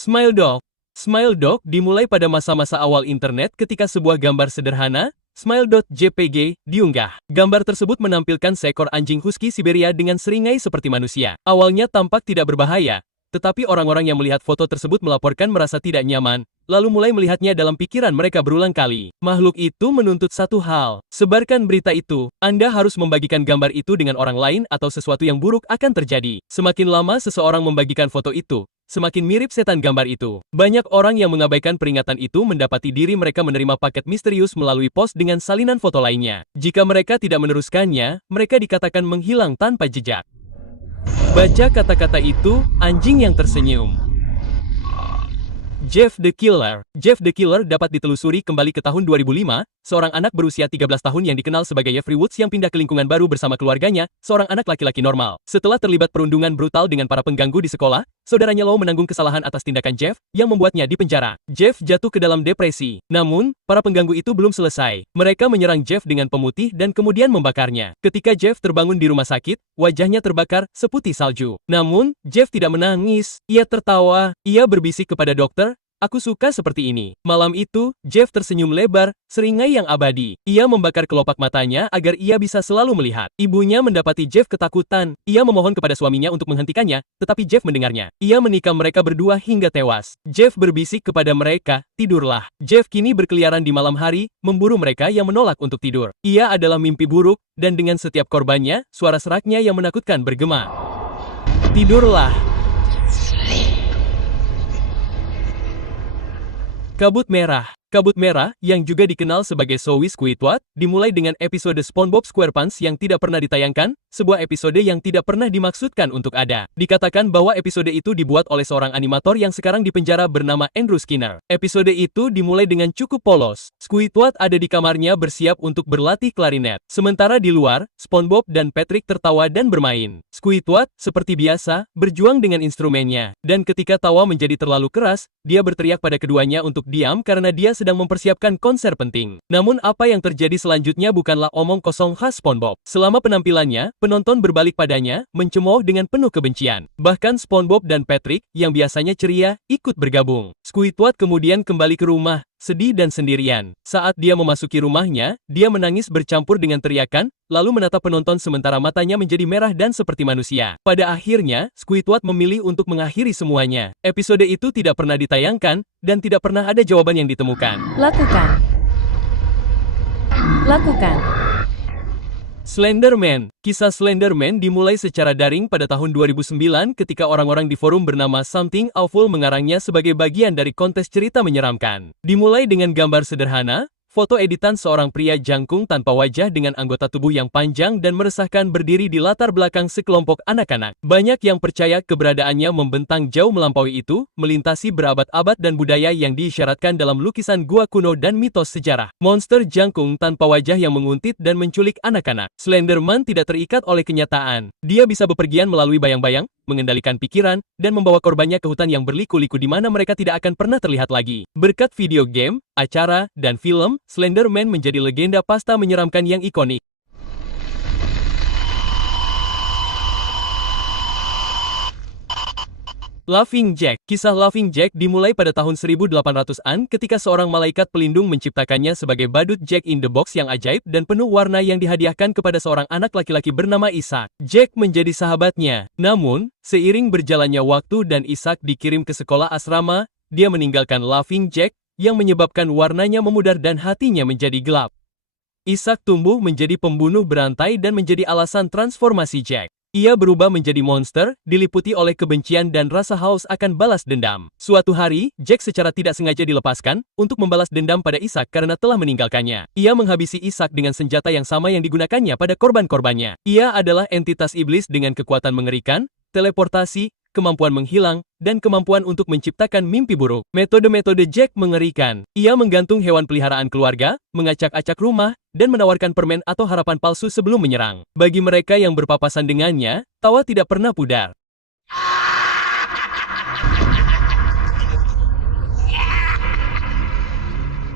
Smile Dog. Smile Dog dimulai pada masa-masa awal internet ketika sebuah gambar sederhana, smile.jpg, diunggah. Gambar tersebut menampilkan seekor anjing husky Siberia dengan seringai seperti manusia. Awalnya tampak tidak berbahaya, tetapi orang-orang yang melihat foto tersebut melaporkan merasa tidak nyaman, lalu mulai melihatnya dalam pikiran mereka berulang kali. Makhluk itu menuntut satu hal. Sebarkan berita itu. Anda harus membagikan gambar itu dengan orang lain atau sesuatu yang buruk akan terjadi. Semakin lama seseorang membagikan foto itu, semakin mirip setan gambar itu. Banyak orang yang mengabaikan peringatan itu mendapati diri mereka menerima paket misterius melalui pos dengan salinan foto lainnya. Jika mereka tidak meneruskannya, mereka dikatakan menghilang tanpa jejak. Baca kata-kata itu, anjing yang tersenyum. Jeff the Killer. Jeff the Killer dapat ditelusuri kembali ke tahun 2005, seorang anak berusia 13 tahun yang dikenal sebagai Jeffrey Woods yang pindah ke lingkungan baru bersama keluarganya, seorang anak laki-laki normal. Setelah terlibat perundungan brutal dengan para pengganggu di sekolah, saudaranya Lou menanggung kesalahan atas tindakan Jeff, yang membuatnya dipenjara. Jeff jatuh ke dalam depresi. Namun, para pengganggu itu belum selesai. Mereka menyerang Jeff dengan pemutih dan kemudian membakarnya. Ketika Jeff terbangun di rumah sakit, wajahnya terbakar seputih salju. Namun, Jeff tidak menangis. Ia tertawa. Ia berbisik kepada dokter, "Aku suka seperti ini." Malam itu, Jeff tersenyum lebar, seringai yang abadi. Ia membakar kelopak matanya agar ia bisa selalu melihat. Ibunya mendapati Jeff ketakutan. Ia memohon kepada suaminya untuk menghentikannya, tetapi Jeff mendengarnya. Ia menikam mereka berdua hingga tewas. Jeff berbisik kepada mereka, "Tidurlah." Jeff kini berkeliaran di malam hari, memburu mereka yang menolak untuk tidur. Ia adalah mimpi buruk, dan dengan setiap korbannya, suara seraknya yang menakutkan bergema. "Tidurlah." Kabut Merah. Kabut Merah, yang juga dikenal sebagai Zowie Squidward, dimulai dengan episode SpongeBob SquarePants yang tidak pernah ditayangkan, sebuah episode yang tidak pernah dimaksudkan untuk ada. Dikatakan bahwa episode itu dibuat oleh seorang animator yang sekarang dipenjara bernama Andrew Skinner. Episode itu dimulai dengan cukup polos. Squidward ada di kamarnya bersiap untuk berlatih klarinet. Sementara di luar, SpongeBob dan Patrick tertawa dan bermain. Squidward, seperti biasa, berjuang dengan instrumennya. Dan ketika tawa menjadi terlalu keras, dia berteriak pada keduanya untuk diam karena dia sedang mempersiapkan konser penting. Namun apa yang terjadi selanjutnya bukanlah omong kosong khas SpongeBob. Selama penampilannya, penonton berbalik padanya, mencemooh dengan penuh kebencian. Bahkan SpongeBob dan Patrick, yang biasanya ceria, ikut bergabung. Squidward kemudian kembali ke rumah, sedih dan sendirian. Saat dia memasuki rumahnya, dia menangis bercampur dengan teriakan, lalu menatap penonton sementara matanya menjadi merah dan seperti manusia. Pada akhirnya, Squidward memilih untuk mengakhiri semuanya. Episode itu tidak pernah ditayangkan, dan tidak pernah ada jawaban yang ditemukan. Lakukan. Lakukan. Slenderman. Kisah Slenderman dimulai secara daring pada tahun 2009 ketika orang-orang di forum bernama Something Awful mengarangnya sebagai bagian dari kontes cerita menyeramkan. Dimulai dengan gambar sederhana, foto editan seorang pria jangkung tanpa wajah dengan anggota tubuh yang panjang dan meresahkan berdiri di latar belakang sekelompok anak-anak. Banyak yang percaya keberadaannya membentang jauh melampaui itu, melintasi berabad-abad dan budaya yang diisyaratkan dalam lukisan gua kuno dan mitos sejarah. Monster jangkung tanpa wajah yang menguntit dan menculik anak-anak. Slenderman tidak terikat oleh kenyataan. Dia bisa bepergian melalui bayang-bayang, mengendalikan pikiran, dan membawa korbannya ke hutan yang berliku-liku di mana mereka tidak akan pernah terlihat lagi. Berkat video game, acara, dan film, Slenderman menjadi legenda pasta menyeramkan yang ikonik. Laughing Jack. Kisah Laughing Jack dimulai pada tahun 1800-an ketika seorang malaikat pelindung menciptakannya sebagai badut Jack in the Box yang ajaib dan penuh warna yang dihadiahkan kepada seorang anak laki-laki bernama Isaac. Jack menjadi sahabatnya. Namun, seiring berjalannya waktu dan Isaac dikirim ke sekolah asrama, dia meninggalkan Laughing Jack, yang menyebabkan warnanya memudar dan hatinya menjadi gelap. Isaac tumbuh menjadi pembunuh berantai dan menjadi alasan transformasi Jack. Ia berubah menjadi monster, diliputi oleh kebencian dan rasa haus akan balas dendam. Suatu hari, Jack secara tidak sengaja dilepaskan untuk membalas dendam pada Isaac karena telah meninggalkannya. Ia menghabisi Isaac dengan senjata yang sama yang digunakannya pada korban-korbannya. Ia adalah entitas iblis dengan kekuatan mengerikan, teleportasi, kemampuan menghilang, dan kemampuan untuk menciptakan mimpi buruk. Metode-metode Jack mengerikan. Ia menggantung hewan peliharaan keluarga, mengacak-acak rumah, dan menawarkan permen atau harapan palsu sebelum menyerang. Bagi mereka yang berpapasan dengannya, tawa tidak pernah pudar.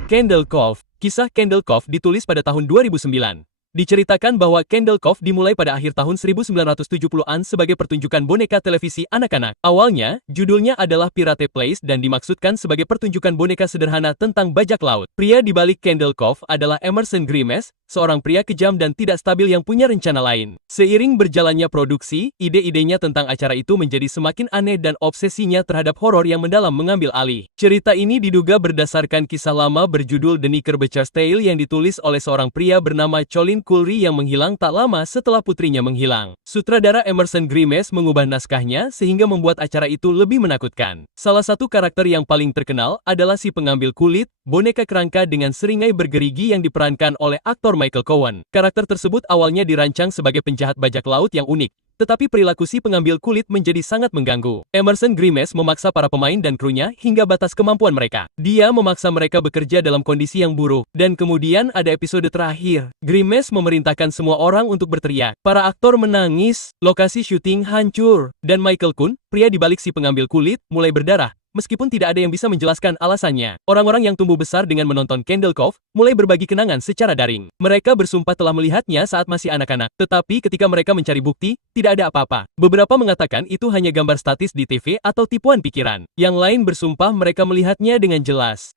Candle Cove. Kisah Candle Cove ditulis pada tahun 2009. Diceritakan bahwa Candle Cove dimulai pada akhir tahun 1970-an sebagai pertunjukan boneka televisi anak-anak. Awalnya, judulnya adalah Pirate Place dan dimaksudkan sebagai pertunjukan boneka sederhana tentang bajak laut. Pria di balik Candle Cove adalah Emerson Grimes, seorang pria kejam dan tidak stabil yang punya rencana lain. Seiring berjalannya produksi, ide-idenya tentang acara itu menjadi semakin aneh dan obsesinya terhadap horor yang mendalam mengambil alih. Cerita ini diduga berdasarkan kisah lama berjudul The Knickerbocker's Tale yang ditulis oleh seorang pria bernama Colin Coolry yang menghilang tak lama setelah putrinya menghilang. Sutradara Emerson Grimes mengubah naskahnya sehingga membuat acara itu lebih menakutkan. Salah satu karakter yang paling terkenal adalah si pengambil kulit, boneka kerangka dengan seringai bergerigi yang diperankan oleh aktor Michael Cohen. Karakter tersebut awalnya dirancang sebagai penjahat bajak laut yang unik, tetapi perilaku si pengambil kulit menjadi sangat mengganggu. Emerson Grimes memaksa para pemain dan krunya hingga batas kemampuan mereka. Dia memaksa mereka bekerja dalam kondisi yang buruk. Dan kemudian ada episode terakhir. Grimes memerintahkan semua orang untuk berteriak. Para aktor menangis, lokasi syuting hancur, dan Michael Cohen, pria di balik si pengambil kulit, mulai berdarah. Meskipun tidak ada yang bisa menjelaskan alasannya, orang-orang yang tumbuh besar dengan menonton Candle Cove mulai berbagi kenangan secara daring. Mereka bersumpah telah melihatnya saat masih anak-anak, tetapi ketika mereka mencari bukti, tidak ada apa-apa. Beberapa mengatakan itu hanya gambar statis di TV atau tipuan pikiran. Yang lain bersumpah mereka melihatnya dengan jelas.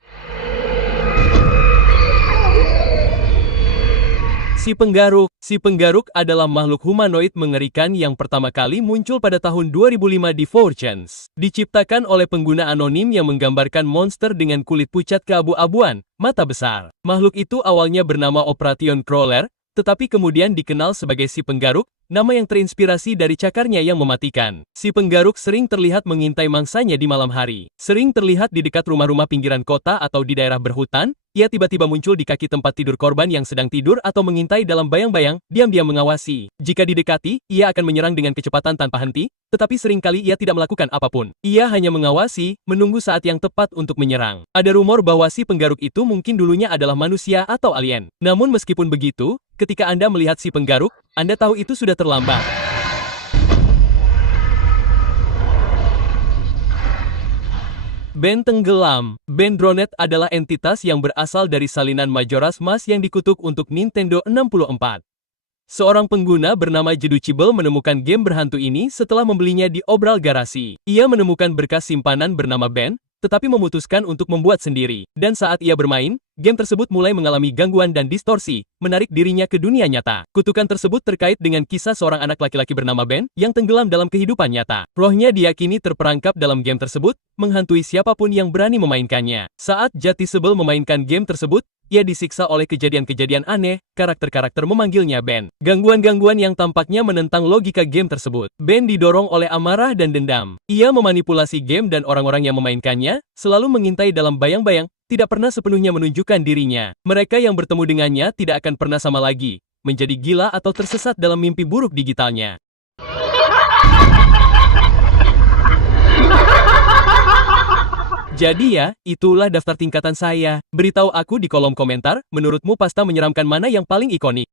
Si Penggaruk adalah makhluk humanoid mengerikan yang pertama kali muncul pada tahun 2005 di 4chans. Diciptakan oleh pengguna anonim yang menggambarkan monster dengan kulit pucat keabu-abuan, mata besar. Makhluk itu awalnya bernama Operation Crawler, tetapi kemudian dikenal sebagai si Penggaruk, nama yang terinspirasi dari cakarnya yang mematikan. Si Penggaruk sering terlihat mengintai mangsanya di malam hari. Sering terlihat di dekat rumah-rumah pinggiran kota atau di daerah berhutan. Ia tiba-tiba muncul di kaki tempat tidur korban yang sedang tidur atau mengintai dalam bayang-bayang, diam-diam mengawasi. Jika didekati, ia akan menyerang dengan kecepatan tanpa henti, tetapi seringkali ia tidak melakukan apapun. Ia hanya mengawasi, menunggu saat yang tepat untuk menyerang. Ada rumor bahwa si Penggaruk itu mungkin dulunya adalah manusia atau alien. Namun meskipun begitu, ketika Anda melihat si Penggaruk, Anda tahu itu sudah terlambat. Band tenggelam. Band Drowned adalah entitas yang berasal dari salinan Majora's Mask yang dikutuk untuk Nintendo 64. Seorang pengguna bernama Jeduchibel menemukan game berhantu ini setelah membelinya di obral garasi. Ia menemukan berkas simpanan bernama Band, tetapi memutuskan untuk membuat sendiri. Dan saat ia bermain, game tersebut mulai mengalami gangguan dan distorsi, menarik dirinya ke dunia nyata. Kutukan tersebut terkait dengan kisah seorang anak laki-laki bernama Ben yang tenggelam dalam kehidupan nyata. Rohnya diyakini terperangkap dalam game tersebut, menghantui siapapun yang berani memainkannya. Saat Jeduchibel memainkan game tersebut, ia disiksa oleh kejadian-kejadian aneh, karakter-karakter memanggilnya Ben. Gangguan-gangguan yang tampaknya menentang logika game tersebut. Ben didorong oleh amarah dan dendam. Ia memanipulasi game dan orang-orang yang memainkannya, selalu mengintai dalam bayang-bayang, tidak pernah sepenuhnya menunjukkan dirinya. Mereka yang bertemu dengannya tidak akan pernah sama lagi, menjadi gila atau tersesat dalam mimpi buruk digitalnya. Jadi ya, itulah daftar tingkatan saya. Beritahu aku di kolom komentar, menurutmu pasta menyeramkan mana yang paling ikonik?